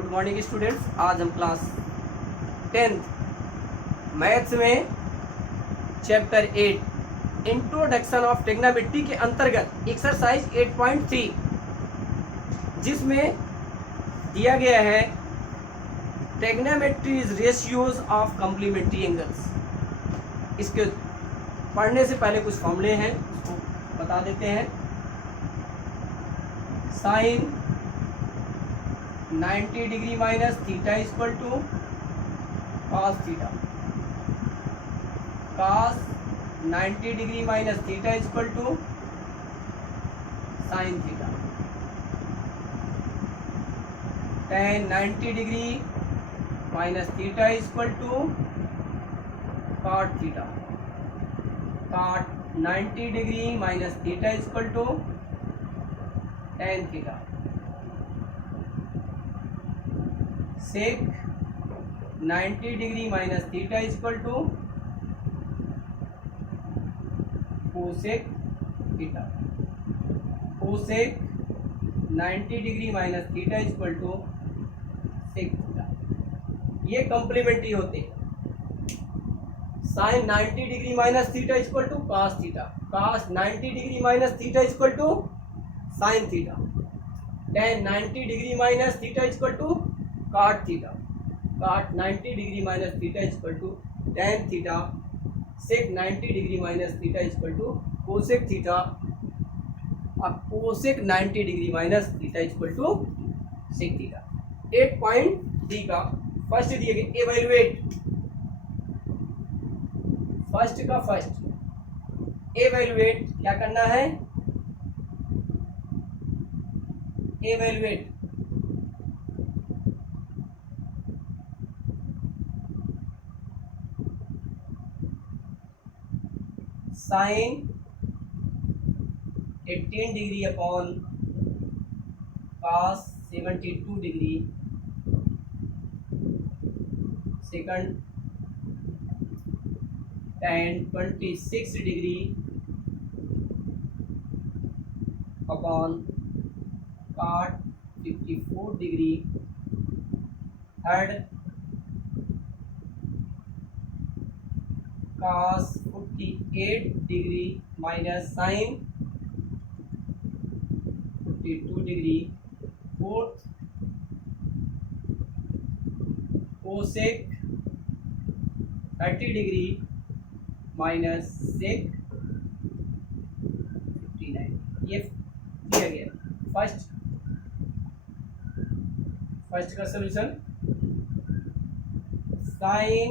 Good morning students. आज हम class 10th maths में चैप्टर 8 इंट्रोडक्शन ऑफ ट्रिग्नोमेट्री के अंतर्गत एक्सरसाइज 8.3 जिसमें दिया गया है ट्रिग्नोमेट्रीज रेशियोज ऑफ कॉम्प्लीमेंट्री एंगल्स। इसके पढ़ने से पहले कुछ फॉर्मूले हैं, उसको बता देते हैं। Sine 90 degree minus theta equal to cos theta, cos 90 degree minus theta equal to sine theta, tan 90 degree minus theta equal to cot theta, cot 90 degree minus theta equal to tan theta, sec 90 degree minus theta equal to cosec theta, cosec 90 degree minus theta equal to sec theta. ये complementary होते हैं। Sine 90 degree minus theta equal to cos theta, cos 90 degree minus theta equal to sine theta, tan 90 degree minus theta equal to cot theta, cot 90 degree minus theta equal to tan theta, sec 90 degree minus theta equal to cosec theta, अब cosec 90 degree minus theta equal to sec theta. 8.3 का first दिए गए evaluate, first का first evaluate क्या करना है, evaluate sine 18 degree upon cos 72 degree, second tan 26 degree upon cot 54 degree, third cos 48 degree minus sine 52 degree, fourth cosec 30 degree minus sec 59। ये दिया गया फर्स्ट का solution. Sine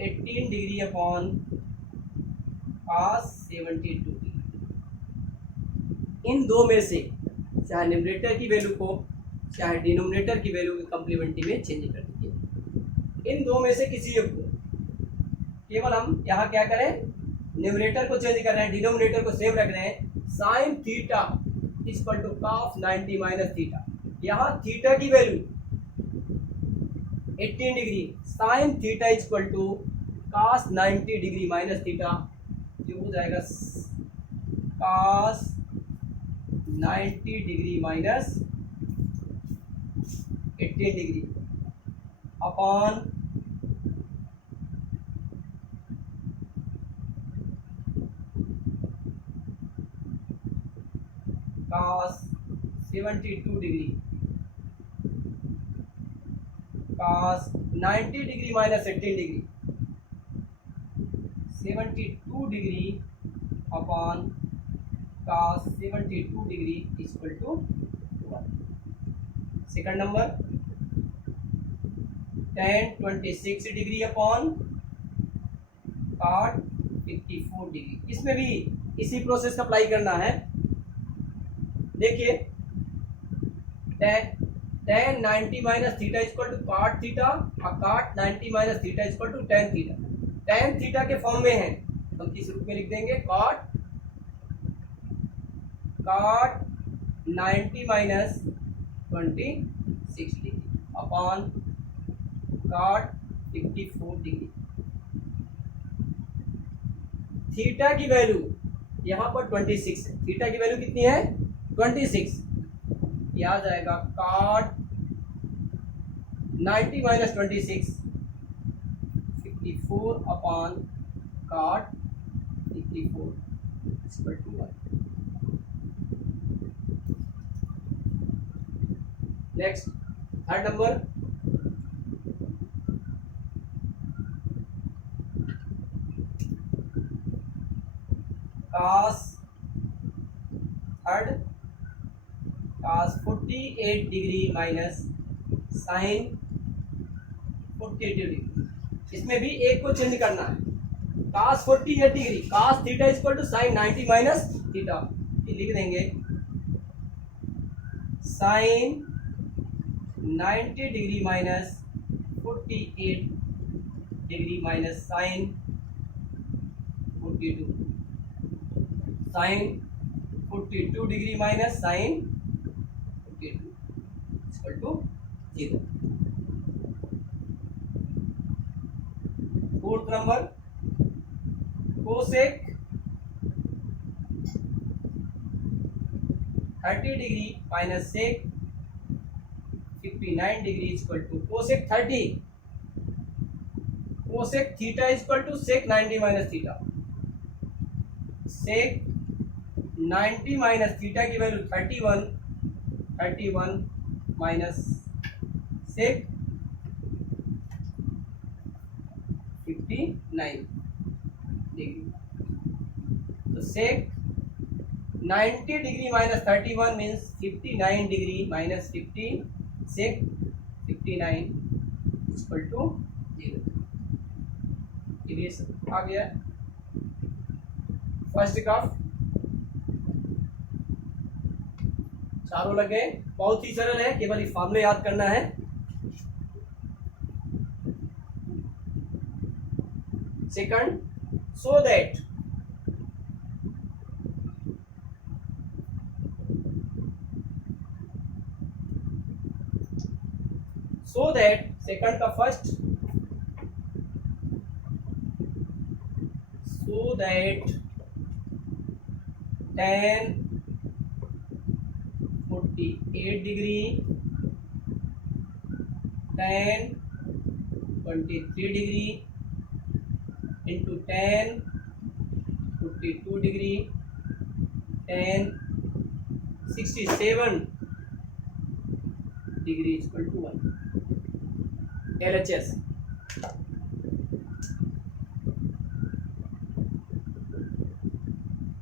18 degree upon cos 72 degree, इन दो में से चाहे न्यूमरेटर की वैल्यू को चाहे डिनोमिनेटर की वैल्यू को कॉम्प्लीमेंट्री में चेंज कर दीजिए। इन दो में से किसी एक को, केवल हम यहाँ क्या करें, न्यूमरेटर को चेंज कर रहे हैं, डिनोमिनेटर को सेम रख रहे हैं। Sine theta equal to cos 90 minus theta, यहाँ थीटा की value 18 degree, sine theta equal to cos 90 degree minus theta, जो हो जाएगा cos 90 degree minus 18 degree upon cos 72 degree, cos 90 degree minus 18 degree, 72 degree upon cos 72 degree equal to 1। Second number tan 26 degree upon cot 54 degree, इसमें भी इसी process का apply करना है। देखिए tan 90 minus theta equal to cot theta और cot 90 minus theta equal to tan theta, tan theta के form में है, हम किस रूप में लिख देंगे, cot 90 minus 26 degree upon cot 54 degree. Theta की वैल्यू यहाँ पर 26 है, थीटा की वैल्यू कितनी है 26, यह आ जाएगा cot 90 माइनस 26 54 अपॉन cot 54 इक्वल to 1। Next third number, cos 48 degree minus sine 42 degree. इसमें भी एक को चेंज करना है। cos 48 degree, cos theta equal to sine 90 minus theta, लिख देंगे sine 90 degree minus 48 degree minus sine 42, sine 42 degree minus sine 42 equal to 0। Fourth number, cosec 30 degree minus sec 59 degree equal to cosec 30, cosec theta equal to sec 90 minus theta. Sec 90 minus theta की value 31 minus sec 59 degree. तो sec 90 degree minus 31 means 59 degree minus 50 sec 59 equal to 0। ये आ गया first graph. चारों लगे, बहुत ही सरल है, केवल ये फॉर्मूले याद करना है। सेकंड, सो दैट सेकंड का first, so that tan 48 degree tan 23 degree into tan 52 degree tan 67 degree equal to 1। LHS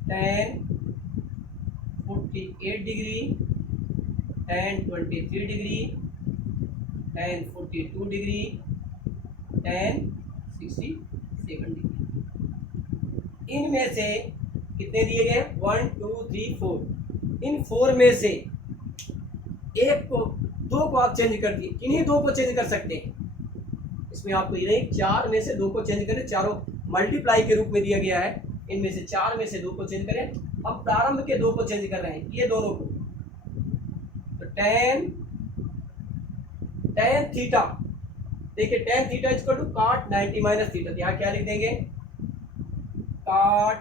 tan 48 degree tan 23 degree tan 42 degree tan 67 degree. इनमें से कितने दिए गए? 1 2 3 4। इन 4 में से एक को, दो को आप चेंज कर दिए, किन्हीं दो को चेंज कर सकते हैं। इसमें आपको ये नहीं, 4 में से 2 को चेंज करें, चारों मल्टीप्लाई के रूप में दिया गया है। इनमें से 4 में से 2 को चेंज करें। हम प्रारंभ के 2 को चेंज कर रहे हैं, ये दोनों को। तो tan थीटा, देखिए tan theta equal to cot 90 minus theta. यहाँ क्या लिख देंगे? cot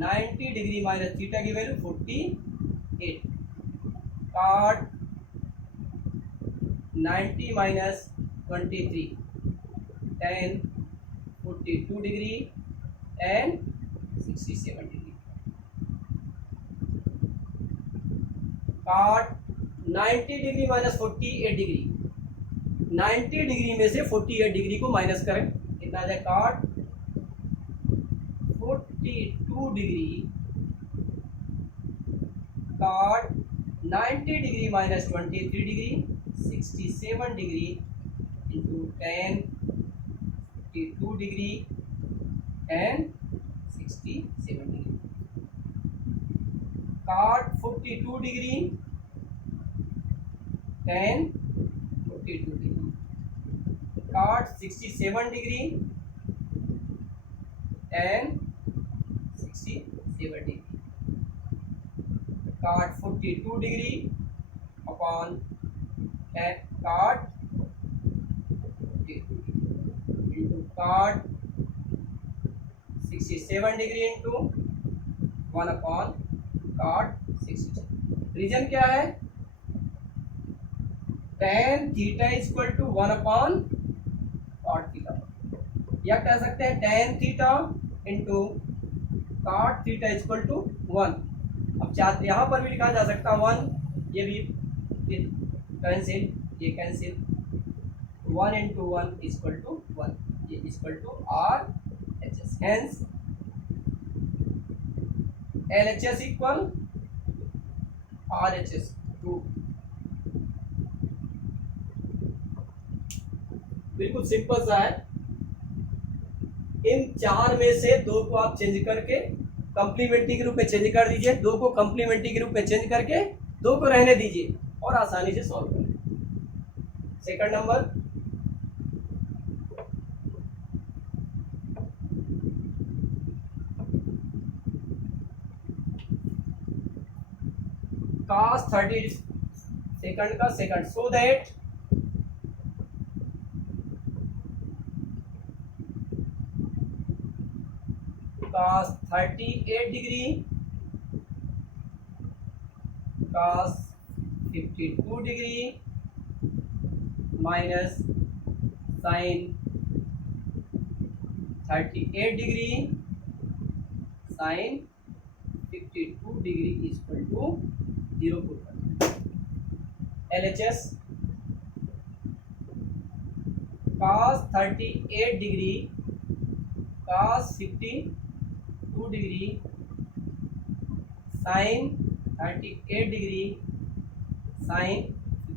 90 डिग्री माइनस थीटा की value 48, cot 90 minus 23 tan 42 degree and 67 degree. cot 90 degree minus 48 degree, 90 degree में से 48 डिग्री को माइनस करें, कितना आ जाए? cot 42 degree, cot 90 degree minus 23 degree 67 degree into tan 52 degree and 67 degree. cot 42 degree tan 42 degree, cot 67 degree tan 67 degree, cot 42 degree upon cot 42 into cot 67 degree into 1 upon cot 67। Reason क्या है? tan theta equal to 1 upon cot theta, या कह सकते हैं tan theta into cot theta equal to 1। अब चाहते यहाँ पर भी लिखा जा सकता है 1, ये भी कैंसिल, ये कैंसिल, 1 इंटू 1 इक्वल टू 1, ये equal to R H S, hence L H S equal R H S 2। बिल्कुल सिंपल सा है। इन चार में से दो को आप चेंज करके कंप्लीमेंट्री के रूप में चेंज कर दीजिए, दो को कंप्लीमेंट्री के रूप में चेंज करके दो को रहने दीजिए और आसानी से सॉल्व करें। सेकंड नंबर, cos 30 सेकंड का second, so that cos 38 degree cos 52 degree minus sin 38 degree sin 52 degree equal to 0 put कर LHS cos 38 degree cos 52 degree sin 38 degree sin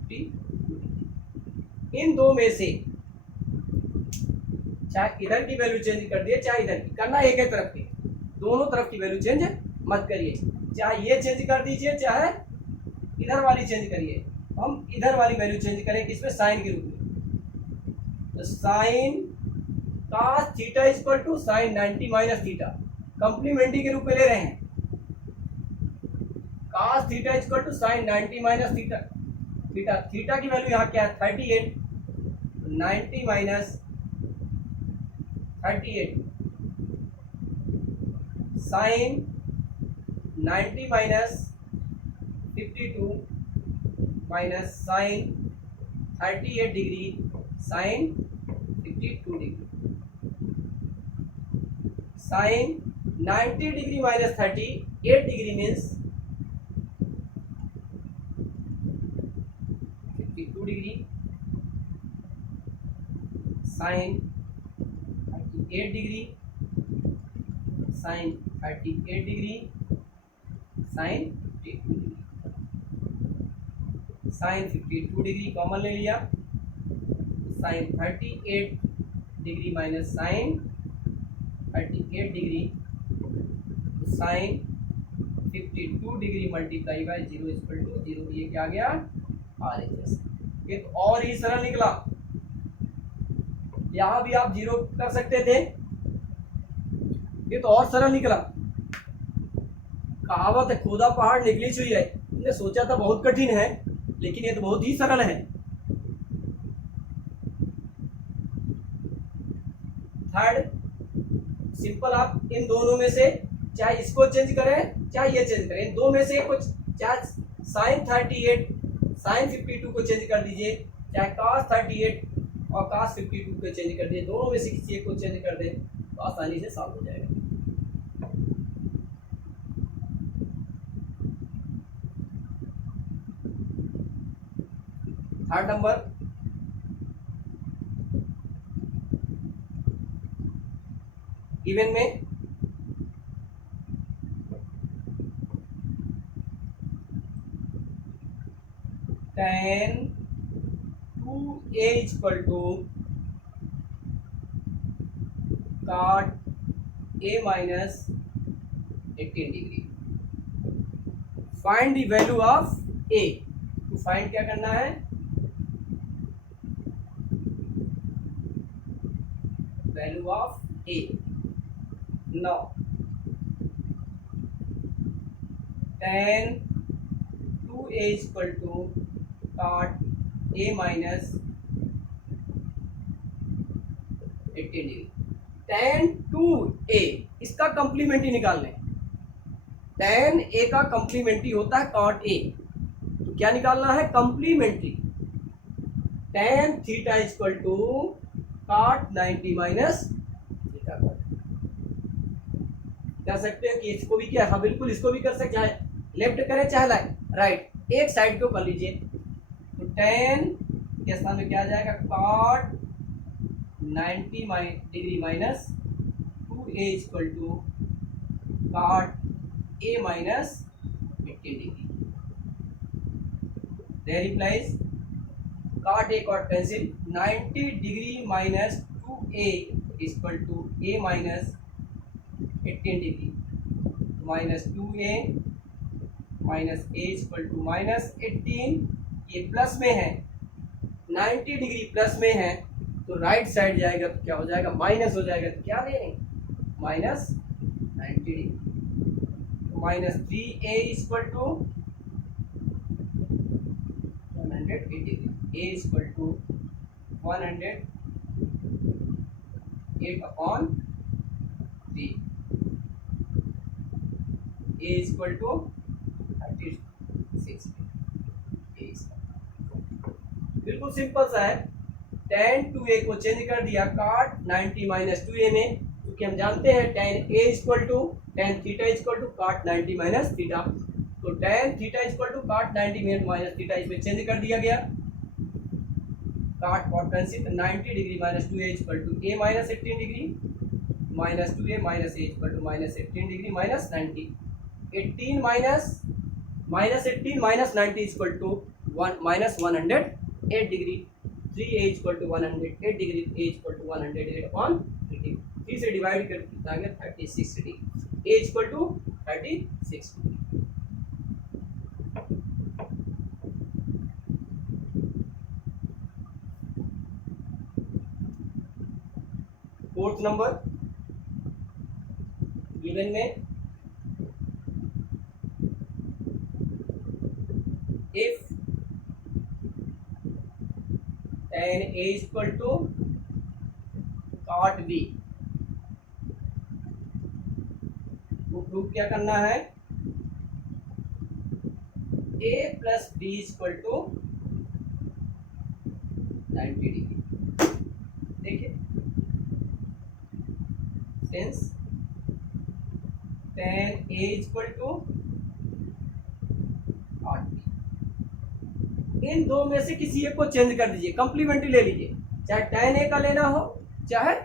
52 degree. इन दो में से चाहे इधर की वैल्यू चेंज कर दिए चाहे इधर की, करना एक ही तरफ की, दोनों तरफ की वैल्यू चेंज मत करिए। चाहे ये चेंज कर दीजिए चाहे इधर वाली चेंज करिए। हम इधर वाली वैल्यू चेंज करें किसमें, साइन के रूप में, तो sine cos theta equal to sine 90 minus theta, complementary के रूप में ले रहे हैं। cos theta equal to sine 90 minus theta, theta theta की वैल्यू यहाँ क्या है 38, 90 minus 38 sine 90 minus 52 minus sine 38 degree sine 52 degree, sine 90 degree minus 38 degree means 52 degree, sine 38 degree sine 38 degree sine 52 degree, sine 52 degree common ले लिया, sine 38 degree minus sine 38 degree, sine 52 degree multiply by 0 equal to 0, ये क्या आ गया are H S. ये तो और ही सरल निकला, यहां भी आप 0 कर सकते थे, ये तो और सरल निकला। कहावत है खुदा पहाड़ निकली चुई है, तुमने सोचा था बहुत कठिन है लेकिन ये तो बहुत ही सरल है। थर्ड सिंपल, आप इन दोनों में से चाहे इसको चेंज करें चाहे ये चेंज करें, इन दो में से कुछ, चाहे साइन 38 साइन 52 को चेंज कर दीजिए, चाहे cos 38 और cos 52 को चेंज कर दीजिए, दोनों में से किसी एक को चेंज कर दें तो आसानी से सॉल्व हो जाएगा। थर्ड नंबर, इवन में tan 2a equal to cot a minus 18 degree. Find the value of a, तो फाइंड क्या करना है, value of a। Now tan 2a equal to cot a minus 18 degree. tan 2a इसका complementary निकाल लें, tan a का complementary होता है cot a, तो क्या निकालना है complementary, tan theta equal to cot 90 minus theta कर सकते हैं कि इसको भी क्या, हाँ बिल्कुल इसको भी कर सकते हैं, लेफ्ट करें चाहे राइट, एक साइड को कर लीजिए। तो tan के स्थान में क्या आ जाएगा, cot 90 degree minus 2a equal to cot a minus 80 degree. There implies cot a cot cancel, 90 degree minus 2a equal to a minus 18 degree, minus 2a minus a equal to minus 18, ये plus में है, 90 degree plus में है तो right side जाएगा तो क्या हो जाएगा, माइनस हो जाएगा, तो क्या ले रहे माइनस 90 डिग्री, तो minus 3a equal to 108 degree, a equal to 108 upon 3, a equal to 36, बिल्कुल सिंपल सा है। tan 2a को चेंज कर दिया cot 90 माइनस 2a में, क्योंकि हम जानते हैं tan a equal to tan theta equal to cot 90 minus theta, तो tan theta equal to cot 90 minus theta इसमें चेंज कर दिया गया, cot cot cancel, 90 degree minus 2a equal to a minus 18 degree, minus 2a minus a equal to minus 18 degree minus 90, 18 minus 18 minus 90 equal to minus 108 degree, 3a equal to 108 degree, a equal to 108 upon 3 से divide कर कितना आ गया 36 degree, a equal to 36 degree. Fourth number given में, if tan a equal to cot b, वो proof क्या करना है, a plus b equal to 90 degree. देखिए since tan a equal to cot b, इन दो में से किसी एक को चेंज कर दीजिए, कंप्लीमेंट्री ले लीजिए, चाहे tan a का लेना हो चाहे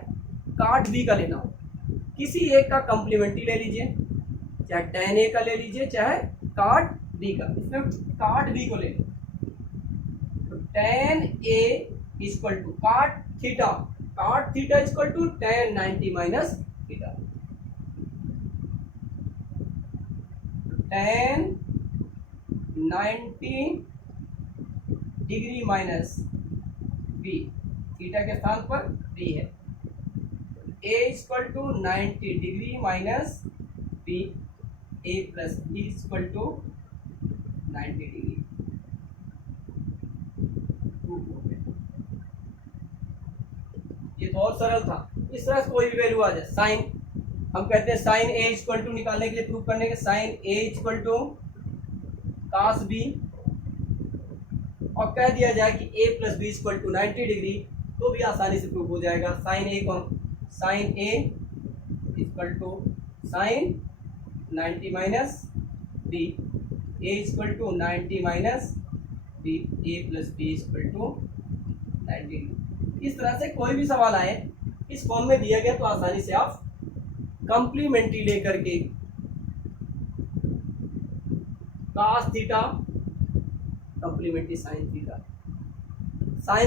cot b का लेना हो, किसी एक का कंप्लीमेंट्री ले लीजिए, चाहे tan a का ले लीजिए चाहे cot b का, इसमें cot b को ले लीजिए, तो tan a equal to cot theta equal to tan 90 minus theta, tan 90 degree minus b, theta के स्थान पर b है, a equal to 90 degree minus b, a plus b equal to 90 degree. ये तो और सरल था, इस तरह से कोई भी वैल्यू आ जाए, साइन, हम कहते हैं साइन a इक्वल टू निकालने के लिए प्रूव करने के, sine a equal to cos b, और कह दिया जाए कि a plus b equal to 90 degree, तो भी आसानी से प्रूव हो जाएगा, sine a equal to sine 90 minus b, a equal to 90 minus b, a plus b equal to 90 degree. इस तरह से कोई भी सवाल आए इस फॉर्म में दिया गया तो आसानी से आप कंप्लीमेंट्री लेकर के cos theta complementary sine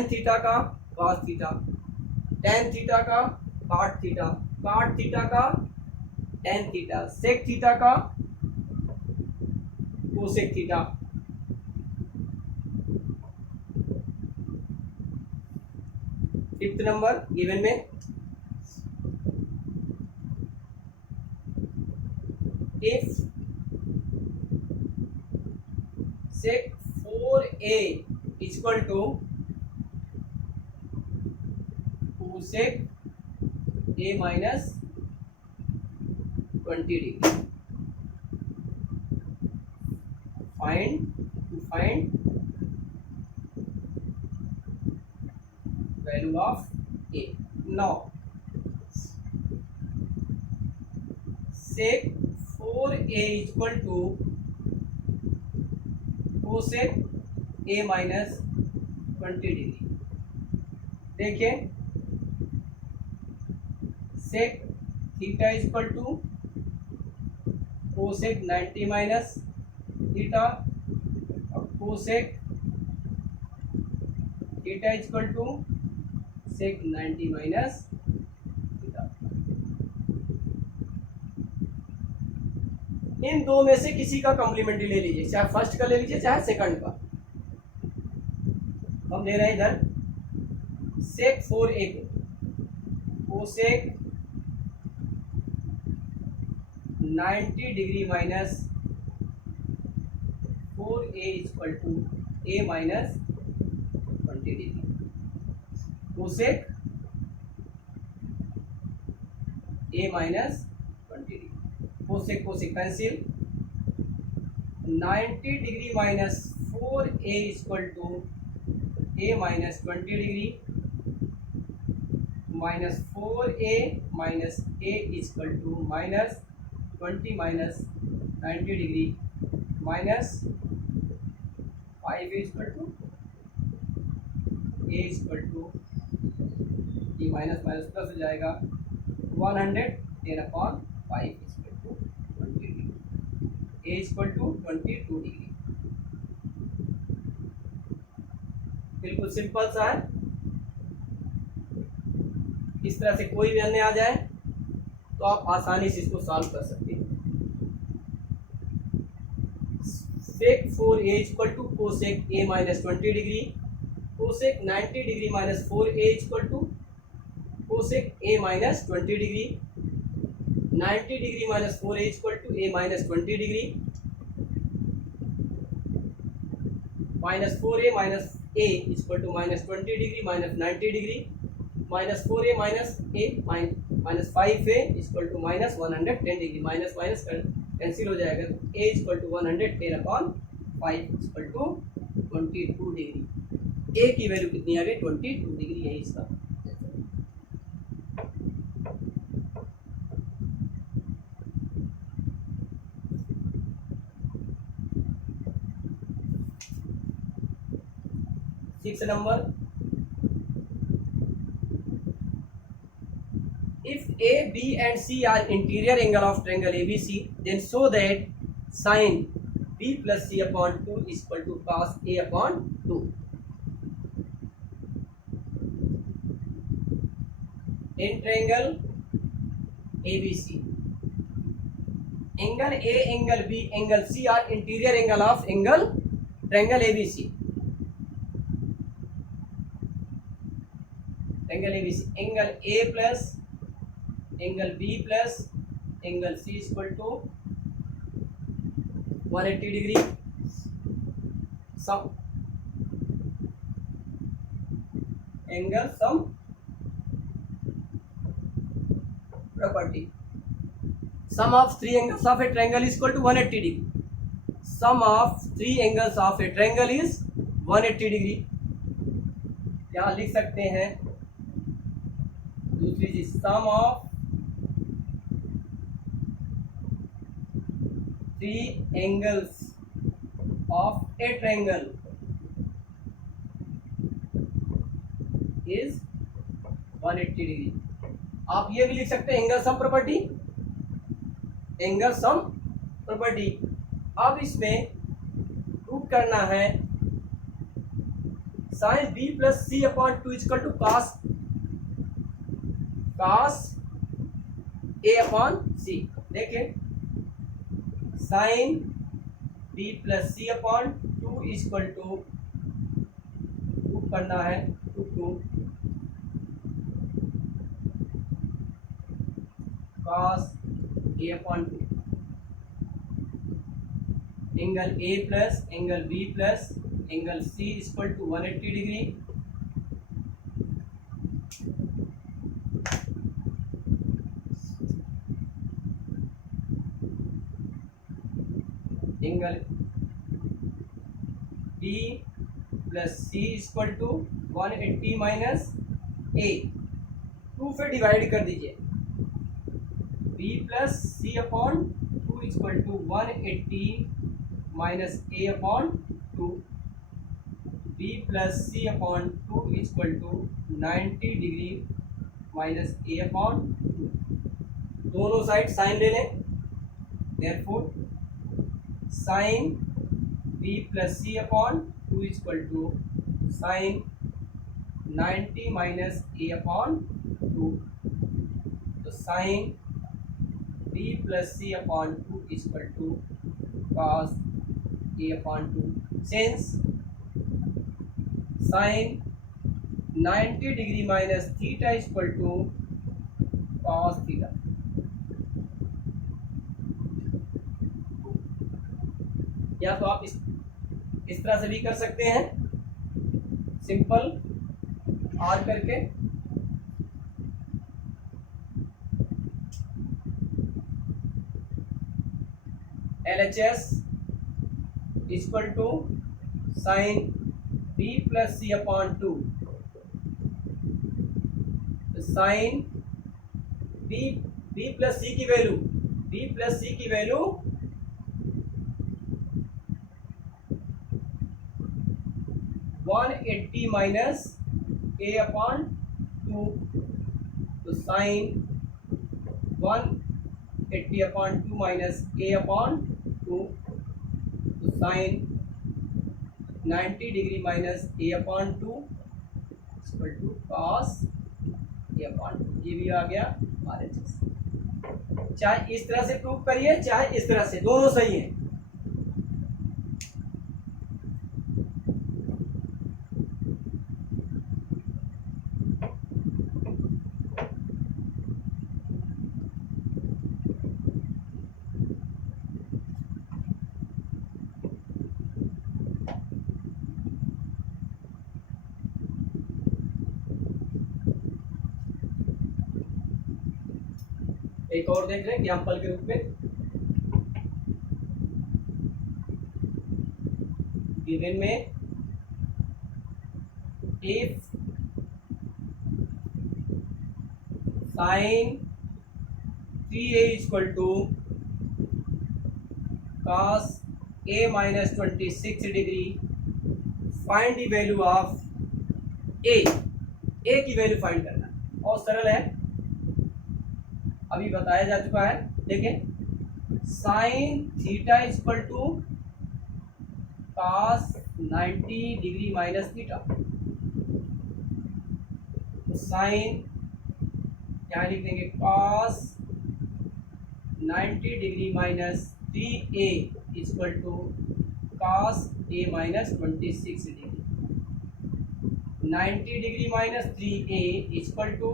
theta का cos थीटा, tan थीटा का cot थीटा का tan थीटा, sec थीटा का cosec theta. Fifth number given में, if sec 4a equal to cosec a minus 20 degree, find value of a. Now sec 4a equal to cosec a minus 20 degree. देखिए sec theta equal to cosec 90 minus theta और cosec theta equal to sec 90 minus theta. इन दो में से किसी का complementary ले लीजिए, चाहे फर्स्ट का ले लीजिए चाहे सेकंड का. हम ले रहे हैं इधर सेक 4a को cosec 90 degree minus 4a equal to a minus 20 degree. Cosec a minus 20 degree. Cosec cosec cancel. 90 degree minus 4a equal to a minus 20 degree minus 4a minus a equal to minus 20 minus 90 degree minus 5 equal to a equal to ये minus minus plus हो जाएगा 110/5 equal to 20 degree. a equal to 22 degree. बिल्कुल simple सा है. इस तरह से कोई भी अन्य आ जाए तो आप आसानी से इसको सॉल्व कर सकते हैं. Sec 4a equal to cosec a minus 20 degree. Cosec 90 degree minus 4a equal to cosec a minus 20 degree. 90 degree minus 4a equal to a minus 20 degree minus 4a minus a equal to minus 20 degree minus 90 degree minus 4a minus a minus 5a equal to minus 110 degree. Minus minus cancel हो जाएगा. a equal to 110/5 equal to 22 degree. a की value कितनी आ गई 22 degree है इसका. Six number. If A, B and C are interior angle of triangle ABC, then show that sin B plus C upon 2 is equal to cos A upon 2. In triangle ABC, angle A, angle B, angle C are interior angle of angle triangle ABC. Triangle ABC, angle A plus angle B plus angle C equal to 180 degree. Sum angle sum property. Sum of 3 angles of a triangle is equal to 180 degree. Sum of 3 angles of a triangle is 180 degree. यहाँ लिख सकते हैं दूसरी चीज sum of 3 angles of a triangle is 180 degree. आप ये भी लिख सकते हैं angle sum property. Angle sum property. अब इसमें प्रूव करना है sine B plus C upon 2 equal to cos A upon C. देखिए sine B plus C upon 2 equal to prove करना है to cos A upon 2. Angle A plus angle B plus angle C equal to 180 degree. Angle B plus C equal to 180 minus A 2 से divide कर दीजिए, B plus C upon 2 equal to 180 minus A upon 2, B plus C upon 2 equal to 90 degree minus A upon 2। दोनों side sine ले लें, therefore sine B plus C upon 2 equal to sine 90 minus A upon 2, तो sine B plus C upon 2 equal to cos a upon 2, since sine 90 degree minus theta equal to cos theta. या तो आप इस तरह से भी कर सकते हैं, सिंपल आर करके, LHS equal to sine B plus C upon 2, sine B plus C की वैल्यू, बी प्लस सी की वैल्यू 180 माइनस ए अपॉन 2, तो साइन 180 अपॉन 2 माइनस ए अपॉन 2, तो sine 90 degree minus A upon 2 equal to cos a upon 2। ये भी आ गया RHS। चाहे इस तरह से प्रूव करिए, चाहे इस तरह से, दोनों सही है। एक और देख रहे हैं एग्जाम्पल के रूप में, गिवन में if sine 3a equal to cos a minus 26 degree, find the value of a की वैल्यू फाइंड करना, और सरल है, अभी बताया जा चुका है। देखें, sine theta equal to cos 90 degree minus theta, तो साइन क्या लिख देंगे, cos 90 degree minus 3a equal to cos a minus 26 degree, 90 degree minus 3a equal to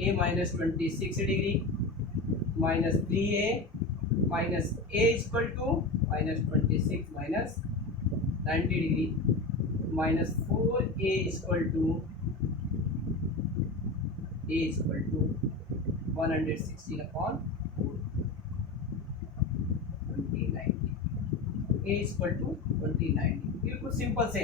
a minus 26 degree minus 3a minus a equal to minus 26 minus 90 degree minus 4a equal to a equal to 116 upon 2090, a equal to 2090। बिल्कुल simple से